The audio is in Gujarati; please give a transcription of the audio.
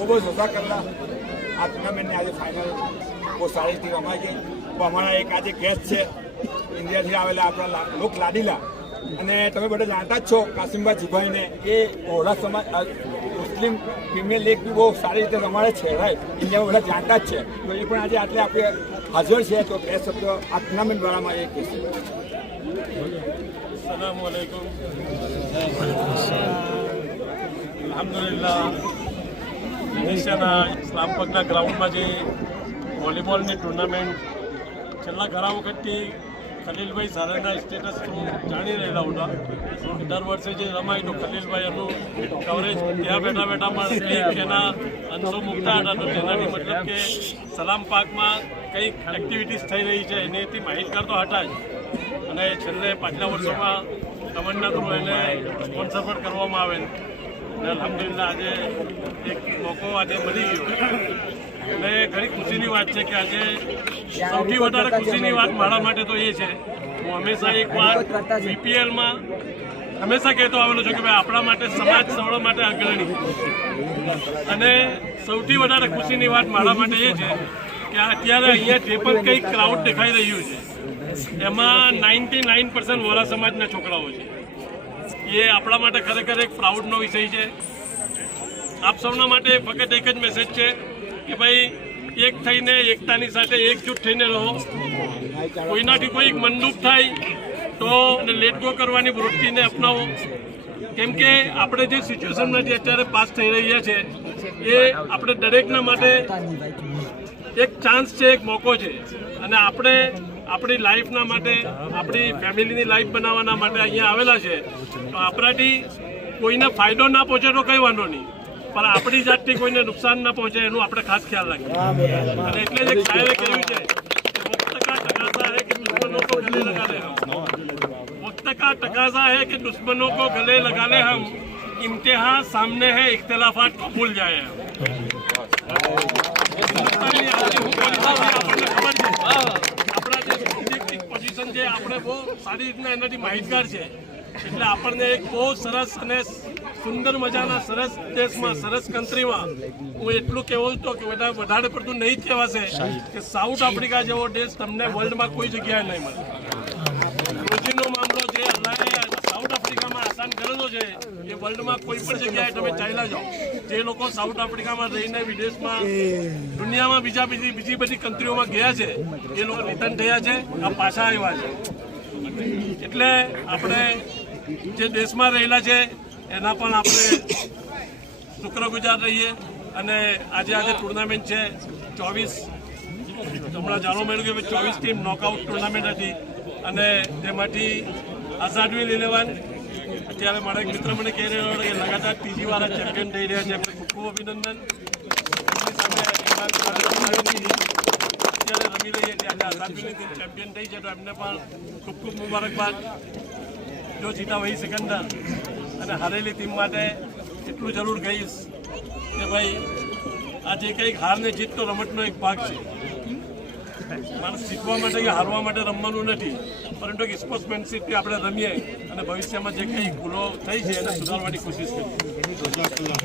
ખૂબ જ ઓછા કરેલા આ ટુર્નામેન્ટની આજે ફાઇનલ બહુ સારી રીતે રમાઈ ગઈ. તો અમારા એક આજે ગેસ્ટ છે ઇન્ડિયાથી આવેલા આપણા લોક લાડીલા, અને તમે બધા જાણતા જ છો કાસિમભાઈ જીભાઈને, એ ઓઢા સમાજ મુસ્લિમ પ્રીમિયર લીગ બી બહુ સારી રીતે રમાડે છે, રાઈટ, ઇન્ડિયામાં બધા જાણતા જ છે. તો એ પણ આજે આટલે આપણે હાજર છે, તો બે શબ્દ આ ટુર્નામેન્ટ દ્વારામાં એ કહેશે. अस्सलामु अलैकुम। અલ્હમ્દુલિલ્લાહ ઇન્ડોનેશિયાના ઇસ્લામપગના ગ્રાઉન્ડમાં જે વોલીબોલની ટુર્નામેન્ટ છેલ્લા ઘણા વખતથી ખલીલભાઈ સારાના સ્ટેટસ થ્રુ જાણી રહેલા હતા. દર વર્ષે જે રમાય તો ખલીલભાઈ એનું કવરેજ ત્યાં બેઠા બેઠા પણ એના અંશો મૂકતા હતા. તો તેનાથી મતલબ કે સલામ પાકમાં કંઈક એક્ટિવિટીઝ થઈ રહી છે એનેથી માહિતગાર તો હતા જ, અને છેલ્લે પાછલા વર્ષોમાં તમન્ના થ્રુ એને સ્પોન્સર પણ કરવામાં આવે. અને અલ્હમ્દુલિલ્લાહ આજે એક મોકો આજે મળી ગયો, અને ઘણી ખુશીની વાત છે કે આજે સૌથી વધારે ખુશીની વાત મારા માટે તો એ છે, હું હંમેશા એક વાર બીપીએલમાં હંમેશા કહેતો આવેલો છું કે ભાઈ આપણા માટે સમાજ સૌળ માટે અગ્રણી, અને સૌથી વધારે ખુશીની વાત મારા માટે એ છે કે અત્યારે અહીંયા જે પણ કંઈક ક્રાઉડ દેખાઈ રહ્યું છે એમાં 99% વોરા સમાજના છોકરાઓ છે. એ આપણા માટે ખરેખર એક પ્રાઉડનો વિષય છે. આપ સૌના માટે ફક્ત એક જ મેસેજ છે કે ભાઈ એક થઈને એકતાની સાથે એકજૂટ થઈને રહો. કોઈનાથી કોઈ મનદુખ થાય તો લેટ ગો કરવાની વૃત્તિને અપનાવો, કેમ કે આપણે જે સિચ્યુએશનમાંથી અત્યારે પાસ થઈ રહ્યા છે એ આપણે દરેકના માટે એક ચાન્સ છે, એક મોકો છે, અને આપણે આપણી લાઈફના માટે આપણી ફેમિલીની લાઈફ બનાવવાના માટે અહીંયા આવેલા છે. તો આપણાથી કોઈને ફાયદો ના પહોંચે તો કંઈ વાંધો નહીં, પણ આપણી જાતથી કોઈને નુકસાન ના પહોંચે એનું આપણે ખાસ ખ્યાલ રાખીએ. અને એટલે જ એક શાયરે કહ્યું છે કે વક્ત કા તકાઝા હૈ કે દુશ્મનોं को गले लगा ले हम, वक्त का तकाजा है कि दुश्मनों को गले लगा ले हम, इम्तिहान सामने है इख्तिलाफात को भूल जाए हम. પોઝિશન છે આપણે બહુ સારી રીતના એનાથી માહિતગાર છે, એટલે આપણને એક બહુ સરસ અને સુંદર મજાના સરસ દેશમાં, સરસ કન્ટ્રીમાં હું એટલું કહેવું તો કે વધારે પડતું નહીં જ કહેવાશે કે સાઉથ આફ્રિકા જેવો દેશ તમને વર્લ્ડમાં કોઈ જગ્યાએ નહીં મળે. રોજીનો મામલો જે અલ્લાહે સાઉથ આફ્રિકામાં આસાન કરેલો છે એ વર્લ્ડમાં કોઈ પણ જગ્યાએ તમે ચાલ્યા જાઓ. જે લોકો સાઉથ આફ્રિકામાં રહીને વિદેશમાં દુનિયામાં બીજી બધી કન્ટ્રીઓમાં ગયા છે એ લોકો રિટર્ન થયા છે, આ પાછા આવ્યા છે. એટલે આપણે જે દેશમાં રહેલા છે એના પણ આપણે શુક્રગુજાર રહીએ. અને આજે ટુર્નામેન્ટ છે 24, હમણાં જાણવા મળ્યું કે 24 ટીમ નોકઆઉટ ટુર્નામેન્ટ હતી, અને તેમાંથી આઝાદવીલ 11 અત્યારે મારા એક મિત્ર મને કહી રહ્યો કે લગાતાર ત્રીજી વાર ચેમ્પિયન થઈ રહ્યા છે. એમને ખૂબ ખૂબ અભિનંદન. એમની સામે અત્યારે રમી રહીએ એટલે આજે આઝાદવીલની ટીમ ચેમ્પિયન થઈ છે, તો એમને પણ ખૂબ ખૂબ મુબારકબાદ. જો જીતા વહી સિકંદર, અને હારેલી ટીમ માટે એટલું જરૂર કહીશ કે ભાઈ આ જે કંઈક હાર ને જીત તો રમતનો એક ભાગ છે. માણસ શીખવા માટે કે હારવા માટે રમવાનું નથી, પરંતુ એક સ્પોર્ટ્સમેનશીપથી આપણે રમીએ અને ભવિષ્યમાં જે કંઈ ભૂલો થઈ છે એને સુધારવાની કોશિશ કરીએ.